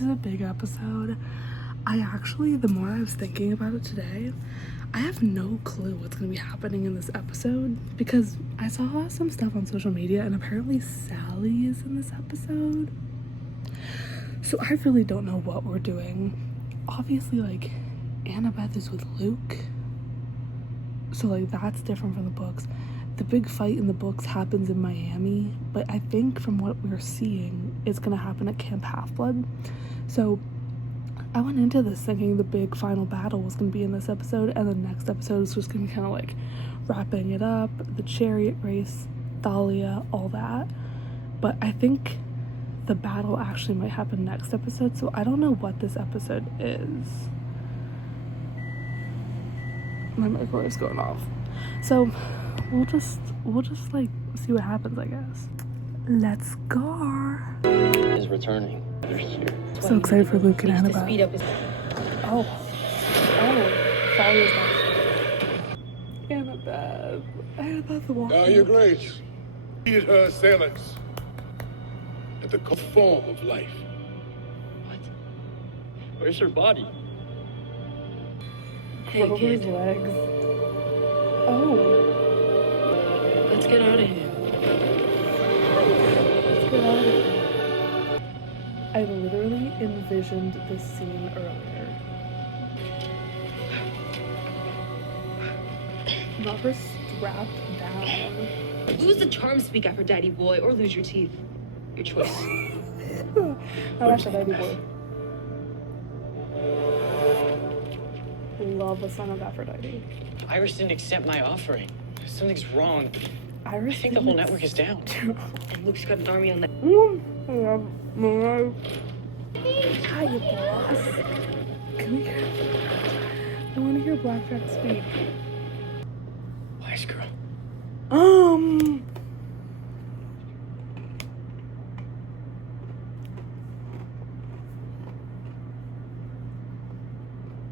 is a big episode. The more I was thinking about it today, I have no clue what's going to be happening in this episode because I saw some stuff on social media and apparently Sally is in this episode. So I really don't know what we're doing. Obviously, like, Annabeth is with Luke. So, like, that's different from the books. The big fight in the books happens in Miami, but I think from what we're seeing, it's going to happen at Camp Half-Blood. So I went into this thinking the big final battle was going to be in this episode, and the next episode is just going to be kind of like wrapping it up, the chariot race, Thalia, all that. But I think the battle actually might happen next episode, so I don't know what this episode is. My microwave's going off. So we'll just like see what happens, I guess. Let's go. Is returning. So excited for Luke and Annabeth. Oh, Thalia's back. Annabeth walking. Now, Your Grace, lead her assailants at the form of life. What? Where's her body? Grover's legs. Oh. Let's get out of here. I literally envisioned this scene earlier. Not her strapped down. Lose the charm speak Aphrodite boy, or lose your teeth. Your choice. I like Aphrodite boy. Love the son of Aphrodite. Iris didn't accept my offering. Something's wrong. I think the whole network is down. And Luke's got an army on that. Hi, boss. Come here. I want to hear Blackjack speak. Wise girl.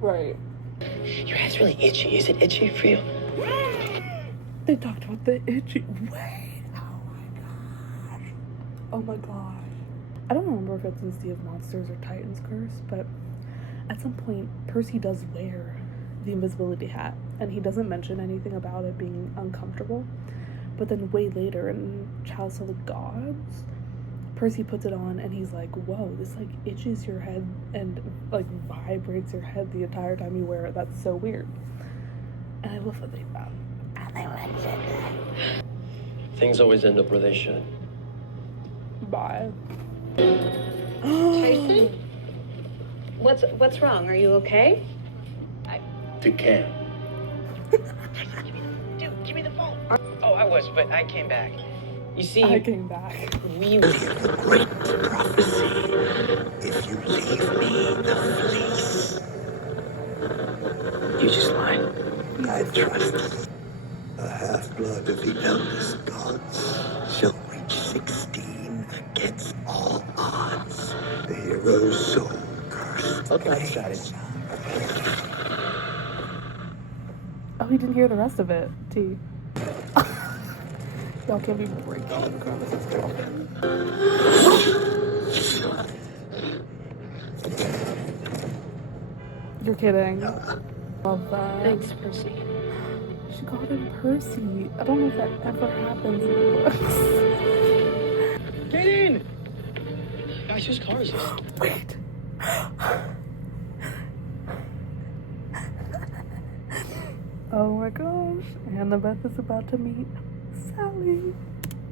Right. Your head's really itchy. Is it itchy for you? They talked about the itchy. Wait. Oh my gosh. I don't remember if it's in Sea of Monsters or Titan's Curse, but at some point, Percy does wear the invisibility hat, and he doesn't mention anything about it being uncomfortable. But then way later in Chalice of the Gods, Percy puts it on, and he's like, whoa, this like itches your head and like vibrates your head the entire time you wear it. That's so weird. And I love that they found. And they mentioned it. Things always end up where they should. Bye. Tyson? What's wrong? Are you okay? To camp. Dude, give me the phone. Oh, I was, but I came back. You see, I came back. we The great prophecy. If you leave me the fleece. You just lied. I trust. A half-blood of the eldest gods shall reach 16 against all odds. The hero's soul cursed. Okay, I got it. Oh, he didn't hear the rest of it. T. Y'all can't be breaking Kravis' girlfriend. You're kidding. Love that. Thanks, Percy. She called him Percy. I don't know if that ever happens in the books. Get in! Guys, whose car is this? Wait. Oh my gosh. Annabeth is about to meet Sally.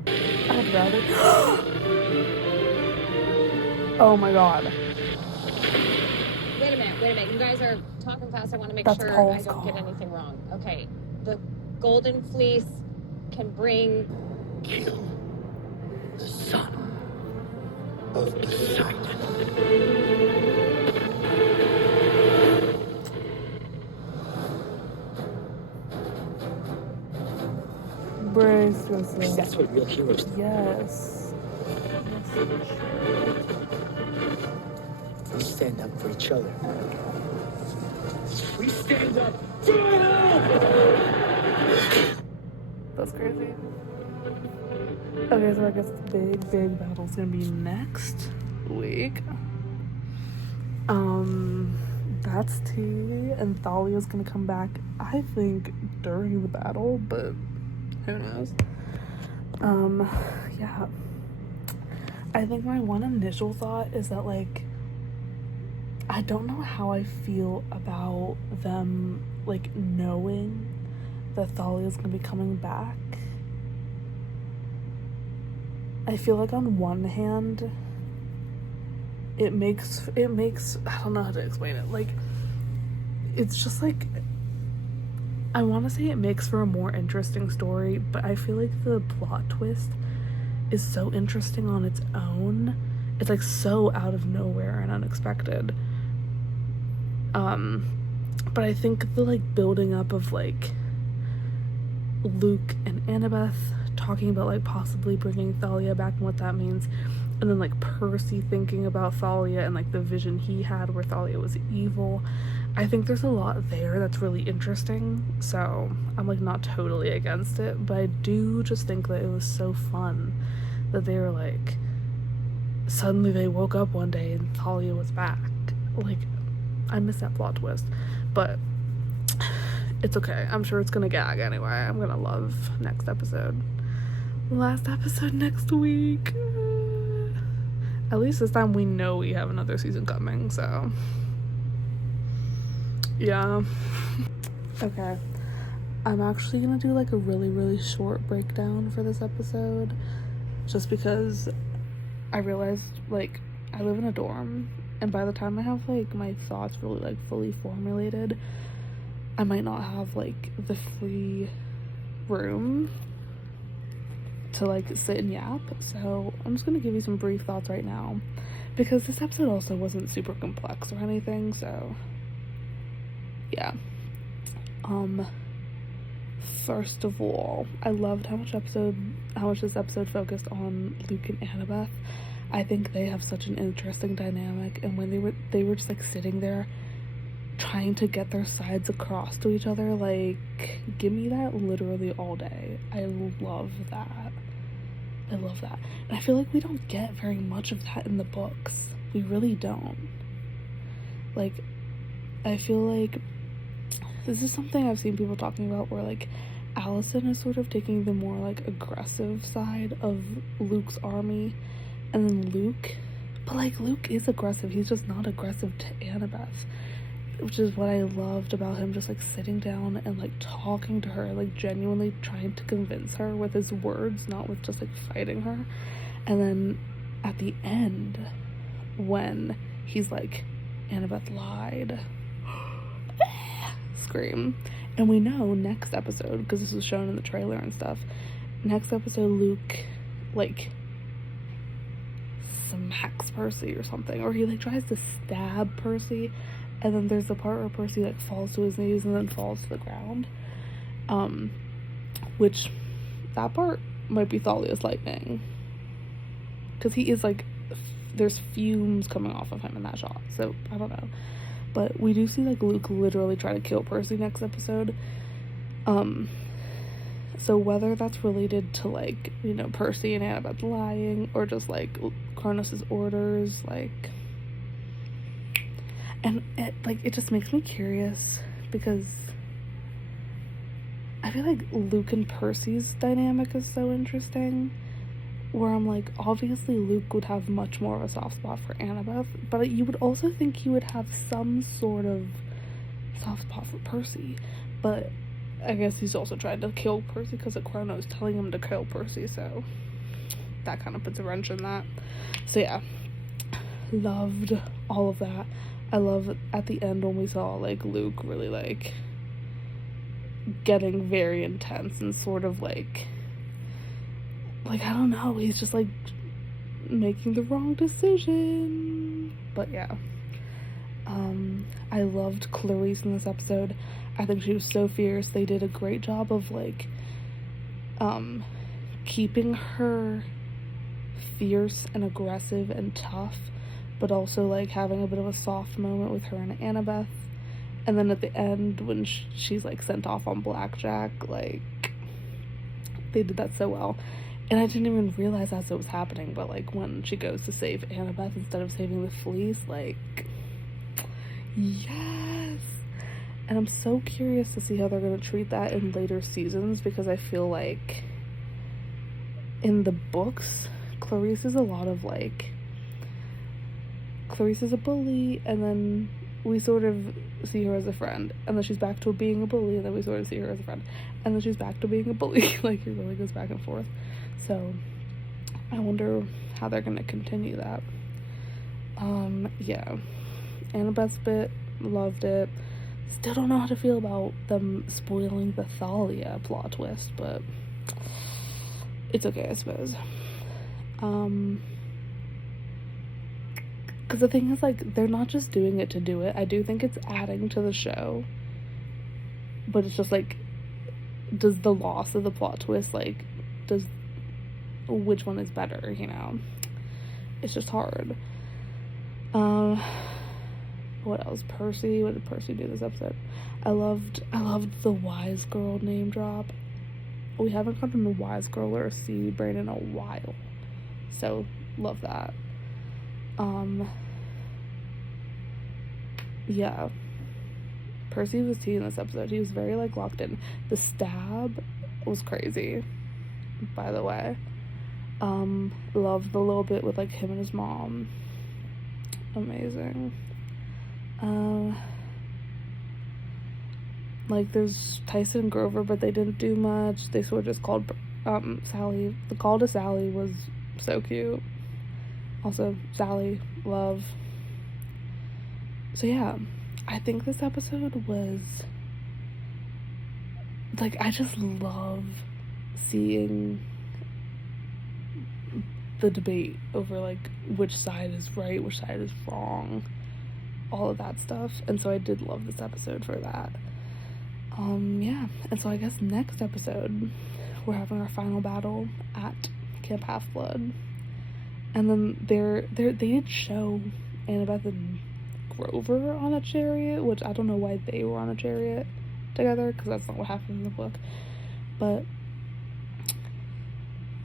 I'd rather. Oh my god. Wait a minute. You guys are talking fast. I want to make That's sure Paul's I don't get call. anything wrong. Okay. The golden fleece can bring. Kill the son of Poseidon. Brace yourself. That's what real heroes do. Yes. We stand up for each other. We stand up for help! That's crazy. Okay, so I guess the big battle's gonna be next week. That's tea, and Thalia's gonna come back, I think, during the battle, but who knows. Yeah. I think my one initial thought is that, like, I don't know how I feel about them, like, knowing that Thalia's gonna be coming back. I feel like on one hand, it makes, I don't know how to explain it, like, it's just like, I want to say it makes for a more interesting story, but I feel like the plot twist is so interesting on its own. It's like so out of nowhere and unexpected. But I think the like building up of like Luke and Annabeth talking about like possibly bringing Thalia back and what that means, and then like Percy thinking about Thalia and like the vision he had where Thalia was evil. I think there's a lot there that's really interesting, so I'm like not totally against it, but I do just think that it was so fun that they were like, suddenly they woke up one day and Thalia was back. Like, I miss that plot twist, but it's okay. I'm sure it's gonna gag anyway. I'm gonna love next episode. Last episode next week. At least this time we know we have another season coming, so yeah. Okay, I'm actually gonna do like a really short breakdown for this episode, just because I realized like I live in a dorm, and by the time I have like my thoughts really like fully formulated, I might not have like the free room to like sit and yap. So I'm just gonna give you some brief thoughts right now, because this episode also wasn't super complex or anything, so yeah. First of all, I loved how much this episode focused on Luke and Annabeth. I think they have such an interesting dynamic, and when they were just like sitting there trying to get their sides across to each other, like, give me that literally all day. I love that. And I feel like we don't get very much of that in the books. We really don't. Like, I feel like this is something I've seen people talking about, where like Allison is sort of taking the more like aggressive side of Luke's army, and then Luke, but like Luke is aggressive, he's just not aggressive to Annabeth, which is what I loved about him, just like sitting down and like talking to her, like genuinely trying to convince her with his words, not with just like fighting her. And then at the end, when he's like, Annabeth lied, scream. And we know next episode, because this was shown in the trailer and stuff, next episode Luke like smacks Percy or something, or he like tries to stab Percy, and then there's the part where Percy like falls to his knees and then falls to the ground, which that part might be Thalia's lightning, because he is like, there's fumes coming off of him in that shot, so I don't know. But we do see like Luke literally try to kill Percy next episode. So whether that's related to like, you know, Percy and Annabeth lying, or just like Kronos' orders, like, and it just makes me curious, because I feel like Luke and Percy's dynamic is so interesting, where I'm like, obviously Luke would have much more of a soft spot for Annabeth, but you would also think he would have some sort of soft spot for Percy. But I guess he's also trying to kill Percy because of Kronos telling him to kill Percy, so that kind of puts a wrench in that. So yeah, loved all of that. I love at the end when we saw like Luke really like getting very intense and sort of like I don't know, he's just like making the wrong decision. But yeah, I loved Clarice in this episode. I think she was so fierce. They did a great job of like keeping her fierce and aggressive and tough, but also like having a bit of a soft moment with her and Annabeth. And then at the end, when she's like sent off on blackjack, like, they did that so well. And I didn't even realize as it was happening, but like when she goes to save Annabeth instead of saving the fleece, like, Yes. And I'm so curious to see how they're going to treat that in later seasons, because I feel like in the books, Clarice is a lot of like, Clarice is a bully, and then we sort of see her as a friend, and then she's back to being a bully, and then we sort of see her as a friend, and then she's back to being a bully. Like, it really goes back and forth. So I wonder how they're going to continue that. Yeah. Annabeth's bit, loved it. Still don't know how to feel about them spoiling the Thalia plot twist, but it's okay, I suppose. Because the thing is, like, they're not just doing it to do it. I do think it's adding to the show, but it's just like, does the loss of the plot twist, like, which one is better, you know? It's just hard. What else? Percy. What did Percy do this episode? I loved the wise girl name drop. We haven't gotten a wise girl or a sea brain in a while, so love that. Yeah, Percy was tea in this episode. He was very like locked in. The stab was crazy, by the way. Loved the little bit with like him and his mom. Amazing. Like, there's Tyson and Grover, but they didn't do much. They sort of just called Sally. The call to Sally was so cute. Also, Sally, love. So yeah, I think this episode was like, I just love seeing the debate over like which side is right, which side is wrong, all of that stuff. And so I did love this episode for that. Yeah, and so I guess next episode we're having our final battle at Camp Half-Blood, and then they did show Annabeth and Grover on a chariot, which I don't know why they were on a chariot together, because that's not what happened in the book. But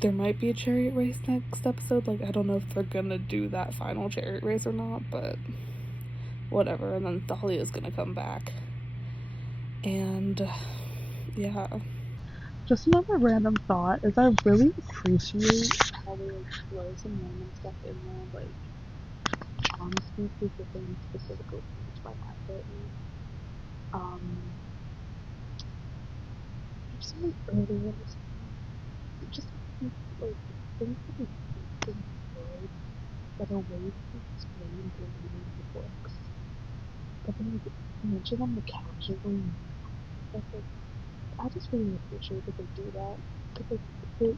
there might be a chariot race next episode. Like, I don't know if they're gonna do that final chariot race or not, but whatever. And then Thalia's gonna come back. And yeah. Just another random thought is I really appreciate how they like throw some random stuff in there, like honestly specifically which my mind button. There's something earlier in this just like things that we think in the world that are ways to explain the meaning of the books. But then like mention them casually. That's like, I just really appreciate that they do that, because like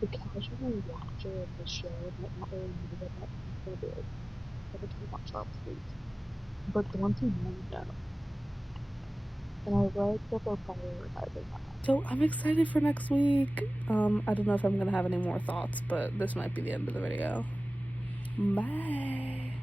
the casual watcher of the show might not really know what that means. They'll be like, never talk about Charles, please. But the ones who know. And I like that they're prioritizing that. So I'm excited for next week. I don't know if I'm gonna have any more thoughts, but this might be the end of the video. Bye.